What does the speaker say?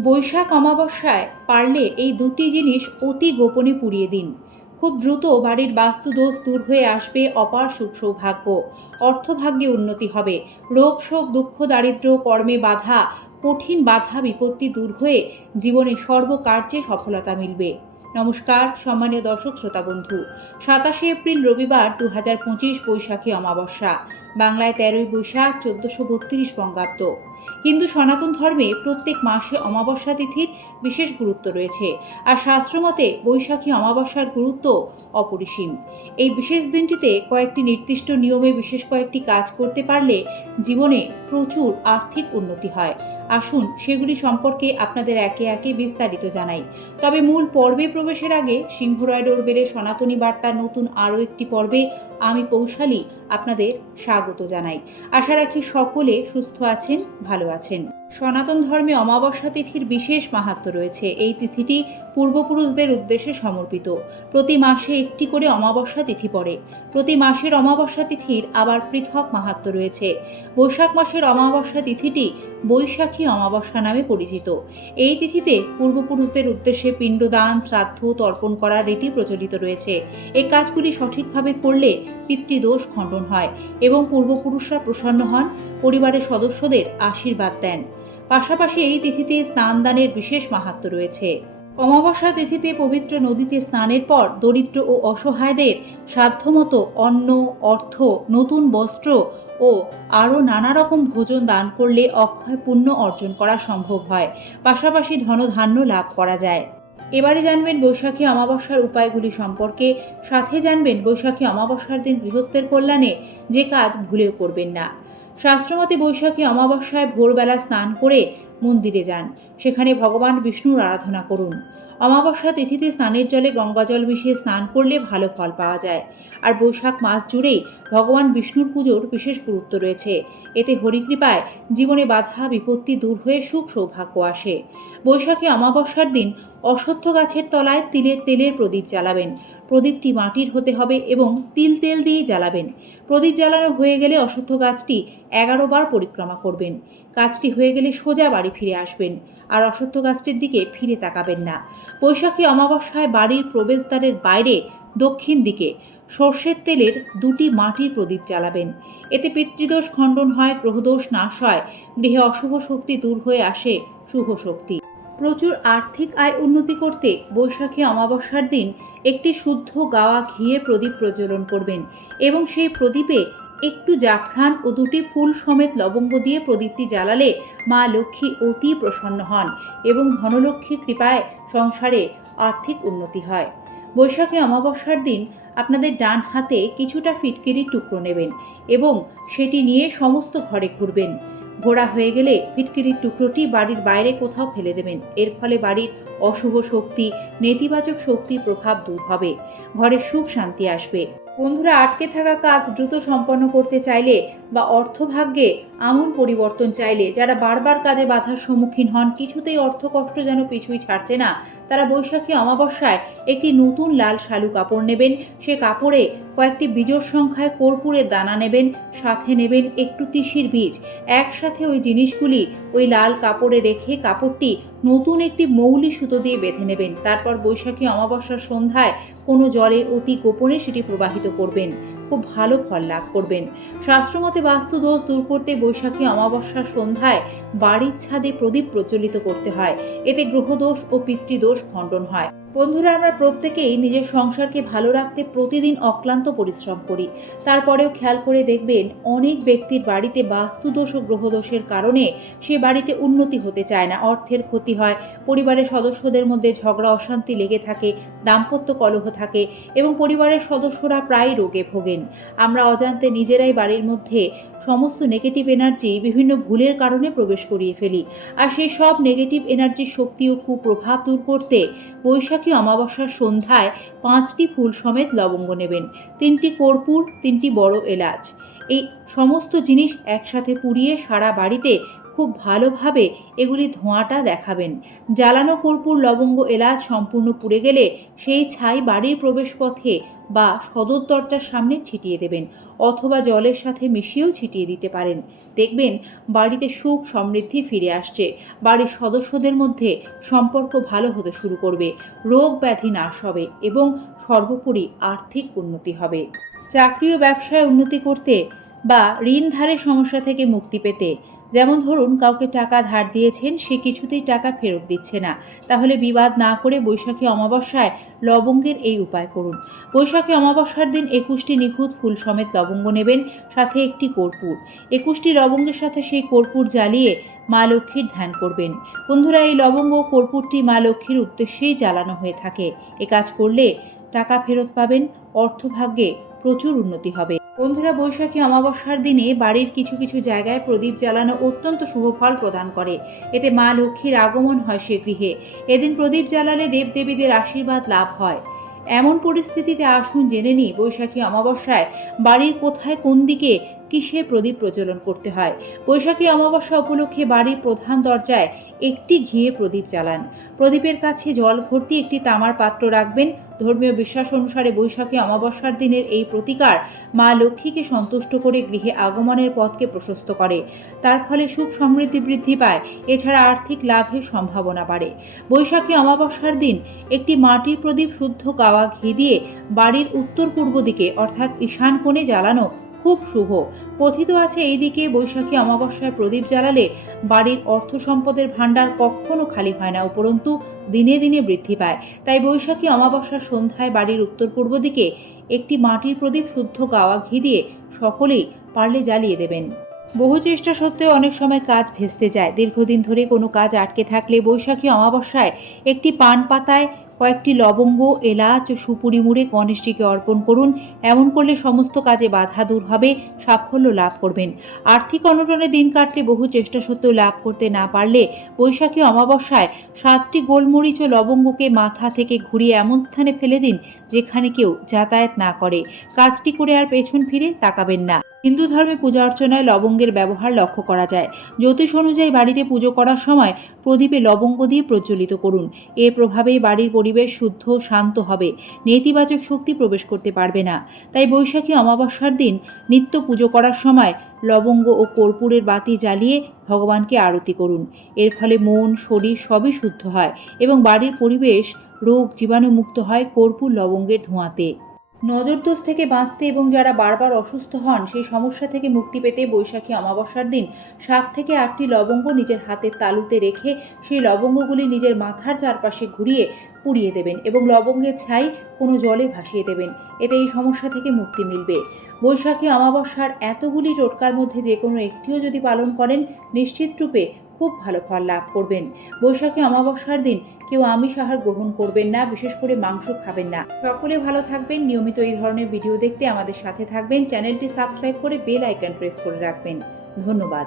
বৈশাখ অমাবস্যায় পারলে এই দুটি জিনিস অতি গোপনে পুড়িয়ে দিন। খুব দ্রুত বাড়ির বাস্তুদোষ দূর হয়ে আসবে অপার সুখ সৌভাগ্য অর্থভাগ্যে উন্নতি হবে। রোগ, শোক, দুঃখ, দারিদ্র্য, কর্মে বাধা, কঠিন বাধা, বিপত্তি দূর হয়ে জীবনে সর্বকার্যে সফলতা মিলবে। নমস্কার, সম্মানীয় দর্শক, শ্রোতা বন্ধু। সাতাশে এপ্রিল রবিবার দু হাজার পঁচিশ বৈশাখী অমাবস্যা। বাংলায় তেরোই বৈশাখ, চোদ্দশো বত্রিশ বঙ্গাব্দ। হিন্দু সনাতন ধর্মে প্রত্যেক মাসে অমাবস্যা তিথির বিশেষ গুরুত্ব রয়েছে আর শাস্ত্রমতে বৈশাখী অমাবস্যার গুরুত্ব অপরিসীম। এই বিশেষ দিনটিতে কয়েকটি নির্দিষ্ট নিয়মে বিশেষ কয়েকটি কাজ করতে পারলে জীবনে প্রচুর আর্থিক উন্নতি হয়। আসুন সেগুলি সম্পর্কে আপনাদের একে একে বিস্তারিত জানাই। তবে মূল পর্বে প্রবেশের আগে সিংহরায় ডোরবেলের সনাতনী বার্তার নতুন আরও একটি পর্বে আমি পৌশালী আপনাদের স্বাগত জানাই। আশা রাখি সকলে সুস্থ আছেন ভালো আছেন। সনাতন ধর্মে অমাবস্যা তিথির বিশেষ মাহাত্ম রয়েছে। এই তিথিটি পূর্বপুরুষদের উদ্দেশ্যে সমর্পিত। প্রতি মাসে একটি করে অমাবস্যা তিথি পড়ে। প্রতি মাসের অমাবস্যা তিথির আবার পৃথক মাহাত্ম রয়েছে। বৈশাখ মাসের অমাবস্যা তিথিটি বৈশাখী অমাবস্যা নামে পরিচিত। এই তিথিতে পূর্বপুরুষদের উদ্দেশ্যে পিণ্ডদান, শ্রাদ্ধ, তর্পণ করার রীতি প্রচলিত রয়েছে। এই কাজগুলি সঠিকভাবে করলে পিতৃদোষ খণ্ডন হয় এবং পূর্বপুরুষরা প্রসন্ন হন, পরিবারের সদস্যদের আশীর্বাদ দেন। পাশাপাশি এই তিথিতে স্নান দানের বিশেষ মাহাত্ম রয়েছে। অমাবস্যা তিথিতে পবিত্র নদীতে স্নানের পর দরিদ্র ও অসহায়দের সাধ্যমতো অন্ন, অর্থ, নতুন বস্ত্র ও আরও নানা রকম ভোজন দান করলে অক্ষয় পুণ্য অর্জন করা সম্ভব হয়। পাশাপাশি ধনধান্য লাভ করা যায়। এবারে জানবেন বৈশাখী অমাবস্যার উপায়গুলি সম্পর্কে, সাথে জানবেন বৈশাখী অমাবস্যার দিন গৃহস্থের কল্যাণে যে কাজ ভুলেও করবেন না। শাস্ত্রমতে বৈশাখী অমাবস্যায় ভোরবেলা স্নান করে মন্দিরে যান। সেখানে ভগবান বিষ্ণুর আরাধনা করুন। অমাবস্যা তিথিতে স্নানের জলে গঙ্গাজল মিশিয়ে স্নান করলে ভালো ফল পাওয়া যায়। আর বৈশাখ মাস জুড়েই ভগবান বিষ্ণুর পুজোর বিশেষ গুরুত্ব রয়েছে। এতে হরিকৃপায় জীবনে বাধা, বিপত্তি দূর হয়ে সুখ সৌভাগ্য আসে। বৈশাখী অমাবস্যার দিন অশ্বত্থ গাছের তলায় তিলের তেলের প্রদীপ জ্বালাবেন। প্রদীপটি মাটির হতে হবে এবং তিল তেল দিয়েই জ্বালাবেন। প্রদীপ জ্বালানো হয়ে গেলে অশ্বত্থ গাছটি এগারো বার পরিক্রমা করবেন। কাজটি হয়ে গেলে সোজা বাড়ি ফিরে আসবেন। আর অশ্বত্থ গাছটির দিকে ফিরে তাকাবেন না। বৈশাখী অমাবস্যায় বাড়ির প্রবেশদ্বারের বাইরে, দক্ষিণ দিকে সর্ষের তেলের দুটি মাটির প্রদীপ জ্বালাবেন। এতে পিতৃদোষ খণ্ডন হয়, গ্রহদোষ নাশ হয়। গৃহে অশুভ শক্তি দূর হয়ে আসে শুভ শক্তি। প্রচুর আর্থিক আয় উন্নতি করতে বৈশাখী অমাবস্যার দিন একটি শুদ্ধ গাওয়া ঘিয়ে প্রদীপ প্রজ্বলন করবেন এবং সেই প্রদীপে একটু জাফরান ও দুটি ফুল সমেত লবঙ্গ দিয়ে প্রদীপটি জ্বালালে মা লক্ষ্মী অতি প্রসন্ন হন এবং ধনলক্ষ্মী কৃপায় সংসারে আর্থিক উন্নতি হয়। বৈশাখী অমাবস্যার দিন আপনাদের ডান হাতে কিছুটা ফিটকিরির টুকরো নেবেন এবং সেটি নিয়ে সমস্ত ঘরে ঘুরবেন। ঘোরা হয়ে গেলে ফিটকিরির টুকরোটি বাড়ির বাইরে কোথাও ফেলে দেবেন। এর ফলে বাড়ির অশুভ শক্তি, নেতিবাচক শক্তির প্রভাব দূর হবে। ঘরে সুখ শান্তি আসবে। বন্ধুরা আটকে থাকা কাজ দ্রুত সম্পন্ন করতে চাইলে বা অর্থভাগ্যে আমূল পরিবর্তন চাইলে যারা বারবার কাজে বাধার সম্মুখীন হন, কিছুতেই অর্থ কষ্ট যেন পিছুই ছাড়ছে না। তারা বৈশাখী অমাবস্যায় একটি নতুন লাল শালু কাপড় নেবেন। সে কাপড়ে কয়েকটি বীজর সংখ্যায় কর্পূরের দানা নেবেন, সাথে নেবেন একটু তিসির বীজ। একসাথে ওই জিনিসগুলি ওই লাল কাপড়ে রেখে কাপড়টি নতুন একটি মৌলি সুতো দিয়ে বেঁধে নেবেন। তারপর বৈশাখী অমাবস্যার সন্ধ্যায় কোনো জলে অতি গোপনে সেটি প্রবাহিত করবেন। খুব ভালো ফল লাভ করবেন। শাস্ত্রমতে বাস্তু দোষ দূর করতে বৈশাখী অমাবস্যার সন্ধ্যায় বাড়ির ছাদে প্রদীপ প্রজ্বলিত করতে হয়। এতে গ্রহদোষ ও পিতৃদোষ খণ্ডন হয়। বন্ধুরা, আমরা প্রত্যেকেই নিজের সংসারকে ভালো রাখতে প্রতিদিন অক্লান্ত পরিশ্রম করি। তারপরেও খেয়াল করে দেখবেন, অনেক ব্যক্তির বাড়িতে বাস্তুদোষ ও গ্রহদোষের কারণে সে বাড়িতে উন্নতি হতে চায় না। অর্থের ক্ষতি হয়, পরিবারের সদস্যদের মধ্যে ঝগড়া, অশান্তি লেগে থাকে, দাম্পত্য কলহ থাকে এবং পরিবারের সদস্যরা প্রায় রোগে ভোগেন। আমরা অজান্তে নিজেরাই বাড়ির মধ্যে সমস্ত নেগেটিভ এনার্জি বিভিন্ন ভুলের কারণে প্রবেশ করিয়ে ফেলি। আর সেই সব নেগেটিভ এনার্জির শক্তি ও কুপ্রভাব দূর করতে বৈশাখী অমাবস্যার সন্ধ্যায় পাঁচটি ফুল সমেত লবঙ্গ নেবেন, তিনটি কর্পূর, তিনটি বড় এলাচ। এই সমস্ত জিনিস একসাথে পুড়িয়ে সারা বাড়িতে খুব ভালোভাবে এগুলি ধোঁয়াটা দেখাবেন। জ্বালানো কর্পূর, লবঙ্গ, এলাচ সম্পূর্ণ পুড়ে গেলে সেই ছাই বাড়ির প্রবেশপথে বা সদর দরজার সামনে ছিটিয়ে দেবেন অথবা জলের সাথে মিশিয়েও ছিটিয়ে দিতে পারেন। দেখবেন বাড়িতে সুখ সমৃদ্ধি ফিরে আসছে। বাড়ির সদস্যদের মধ্যে সম্পর্ক ভালো হতে শুরু করবে। রোগ ব্যাধি নাশ হবে এবং সর্বোপরি আর্থিক উন্নতি হবে। চাকরি ও ব্যবসায় উন্নতি করতে বা ঋণ ধারের সমস্যা থেকে মুক্তি পেতে যেমন ধরুন, কাউকে টাকা ধার দিয়েছেন, সে কিছুতেই টাকা ফেরত দিচ্ছে না। তাহলে বিবাদ না করে বৈশাখী অমাবস্যায় লবঙ্গের এই উপায় করুন। বৈশাখী অমাবস্যার দিন একুশটি নিখুঁত ফুল সমেত লবঙ্গ নেবেন, সাথে একটি কর্পূর। একুশটি লবঙ্গের সাথে সেই কর্পূর জ্বালিয়ে মা লক্ষ্মীর ধ্যান করবেন। বন্ধুরা, এই লবঙ্গ কর্পূরটি মা লক্ষ্মীর উদ্দেশ্যেই জ্বালানো হয়ে থাকে। এ কাজ করলে টাকা ফেরত পাবেন, অর্থভাগ্যে প্রচুর উন্নতি হবে। বন্ধুরা, বৈশাখী অমাবস্যার দিনে বাড়ির কিছু কিছু জায়গায় প্রদীপ জ্বালানো অত্যন্ত শুভ ফল প্রদান করে। এতে মা লক্ষ্মীর আগমন হয় সে গৃহে। এদিন প্রদীপ জ্বালালে দেবদেবীদের আশীর্বাদ লাভ হয়। এমন পরিস্থিতিতে আসুন জেনে নিই বৈশাখী অমাবস্যায় বাড়ির কোথায় কোন দিকে কিসের প্রদীপ প্রজ্বলন করতে হয়। বৈশাখী অমাবস্যা উপলক্ষে বাড়ির প্রধান দরজায় একটি ঘিয়ে প্রদীপ জ্বালান। প্রদীপের কাছে জল ভর্তি একটি তামার পাত্র রাখবেন। ধর্মীয় বিশ্বাস অনুসারে বৈশাখী অমাবস্যার দিনের এই প্রতিকার মা লক্ষ্মীকে সন্তুষ্ট করে গৃহে আগমনের পথকে প্রশস্ত করে। তার ফলে সুখ সমৃদ্ধি বৃদ্ধি পায়, এছাড়া আর্থিক লাভের সম্ভাবনা বাড়ে। বৈশাখী অমাবস্যার দিন একটি মাটির প্রদীপ শুদ্ধ গাওয়া ঘি দিয়ে বাড়ির উত্তর পূর্ব দিকে, অর্থাৎ ঈশান কোণে জ্বালানো খুব শুভ। কথিত আছে এই দিকে বৈশাখী অমাবস্যায় প্রদীপ জ্বালালে বাড়ির অর্থ সম্পদের ভাণ্ডার কখনো খালি হয় না উপরন্তু দিনে দিনে বৃদ্ধি পায়। তাই বৈশাখী অমাবস্যার সন্ধ্যায় বাড়ির উত্তর পূর্ব দিকে একটি মাটির প্রদীপ শুদ্ধ গাওয়া ঘি দিয়ে সকলেই পারলে জ্বালিয়ে দেবেন। বহু চেষ্টা সত্ত্বেও অনেক সময় কাজ ভেস্তে যায়। দীর্ঘদিন ধরে কোনো কাজ আটকে থাকলে বৈশাখী অমাবস্যায় একটি পান পাতায় কয়েকটি লবঙ্গ, এলাচ ও সুপুরি মুড়ে গণেশজিকে অর্পণ করুন। এমন করলে সমস্ত কাজে বাধা দূর হবে, সাফল্য লাভ করবেন। আর্থিক অনটনে দিন কাটলে বহু চেষ্টা সত্ত্বেও লাভ করতে না পারলে বৈশাখী অমাবস্যায় সাতটি গোলমরিচ ও লবঙ্গকে মাথা থেকে ঘুরিয়ে এমন স্থানে ফেলে দিন যেখানে কেউ যাতায়াত না করে। কাজটি করে আর পেছন ফিরে তাকাবেন না। হিন্দু ধর্মে পূজা অর্চনায় লবঙ্গের ব্যবহার লক্ষ্য করা যায়। জ্যোতিষ অনুযায়ী বাড়িতে পুজো করার সময় প্রদীপে লবঙ্গ দিয়ে প্রজ্বলিত করুন। এর প্রভাবেই বাড়ির পরিবেশ শুদ্ধ শান্ত হবে। নেতিবাচক শক্তি প্রবেশ করতে পারবে না। তাই বৈশাখী অমাবস্যার দিন নিত্য পুজো করার সময় লবঙ্গ ও কর্পূরের বাতি জ্বালিয়ে ভগবানকে আরতি করুন। এর ফলে মন, শরীর সবই শুদ্ধ হয় এবং বাড়ির পরিবেশ রোগ জীবাণুমুক্ত হয় কর্পূর লবঙ্গের ধোঁয়াতে। নজরদোষ থেকে বাঁচতে এবং যারা বারবার অসুস্থ হন, সেই সমস্যা থেকে মুক্তি পেতে বৈশাখী অমাবস্যার দিন সাত থেকে আটটি লবঙ্গ নিজের হাতের তালুতে রেখে সেই লবঙ্গগুলি নিজের মাথার চারপাশে ঘুরিয়ে পুড়িয়ে দেবেন এবং লবঙ্গের ছাই কোনো জলে ভাসিয়ে দেবেন। এতে এই সমস্যা থেকে মুক্তি মিলবে। বৈশাখী অমাবস্যার এতগুলি টোটকার মধ্যে যে কোনো একটিও যদি পালন করেন, নিশ্চিত রূপে খুব ভালো ফল লাভ করবেন। বৈশাখী অমাবস্যার দিন কেউ আমিষ আহার গ্রহণ করবেন না, বিশেষ করে মাংস খাবেন না। সকলে ভালো থাকবেন। নিয়মিত এই ধরনের ভিডিও দেখতে আমাদের সাথে থাকবেন। চ্যানেলটি সাবস্ক্রাইব করে বেল আইকন প্রেস করে রাখবেন। ধন্যবাদ।